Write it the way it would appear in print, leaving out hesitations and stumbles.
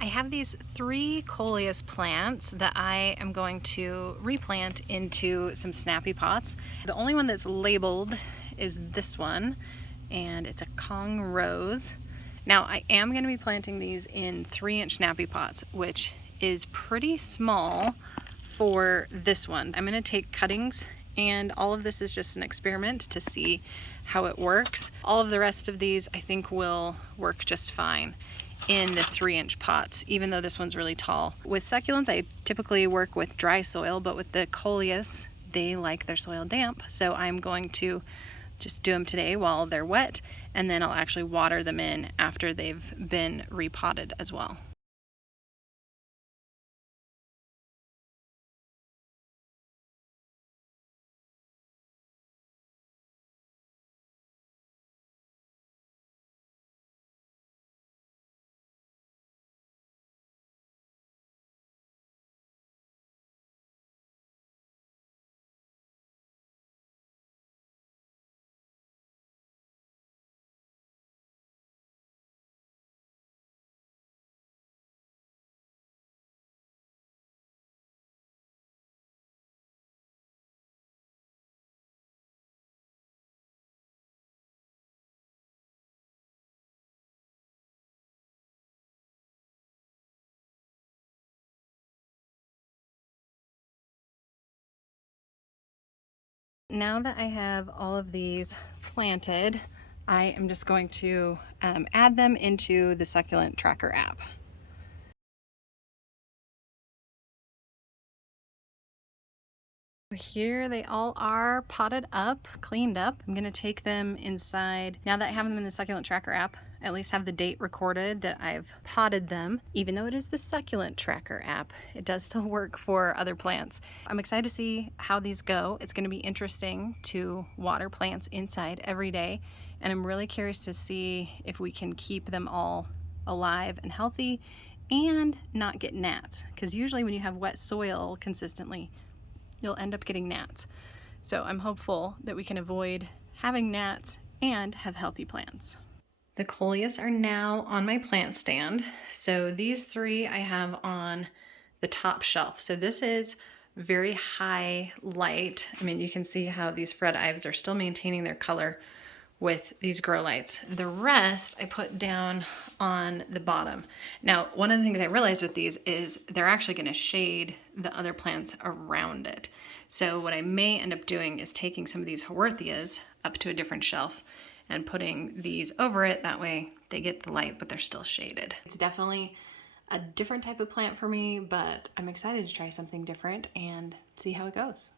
I have these 3 Coleus plants that I am going to replant into some snappy pots. The only one that's labeled is this one, and it's a Kong Rose. Now I am going to be planting these in 3-inch snappy pots, which is pretty small for this one. I'm going to take cuttings, and all of this is just an experiment to see how it works. All of the rest of these I think will work just fine in the 3-inch pots, even though this one's really tall. With succulents, I typically work with dry soil, but with the Coleus, they like their soil damp. So I'm going to just do them today while they're wet, and then I'll actually water them in after they've been repotted as well. Now that I have all of these planted, I am just going to add them into the Succulent Tracker app. Here they all are potted up, cleaned up. I'm gonna take them inside. Now that I have them in the Succulent Tracker app, I at least have the date recorded that I've potted them. Even though it is the Succulent Tracker app, it does still work for other plants. I'm excited to see how these go. It's gonna be interesting to water plants inside every day, and I'm really curious to see if we can keep them all alive and healthy and not get gnats, because usually when you have wet soil consistently, you'll end up getting gnats. So I'm hopeful that we can avoid having gnats and have healthy plants. The Coleus are now on my plant stand. So these 3 I have on the top shelf. So this is very high light. I mean, you can see how these Fred Ives are still maintaining their color with these grow lights. The rest I put down on the bottom. Now, one of the things I realized with these is they're actually gonna shade the other plants around it. So what I may end up doing is taking some of these Haworthias up to a different shelf and putting these over it. That way they get the light, but they're still shaded. It's definitely a different type of plant for me, but I'm excited to try something different and see how it goes.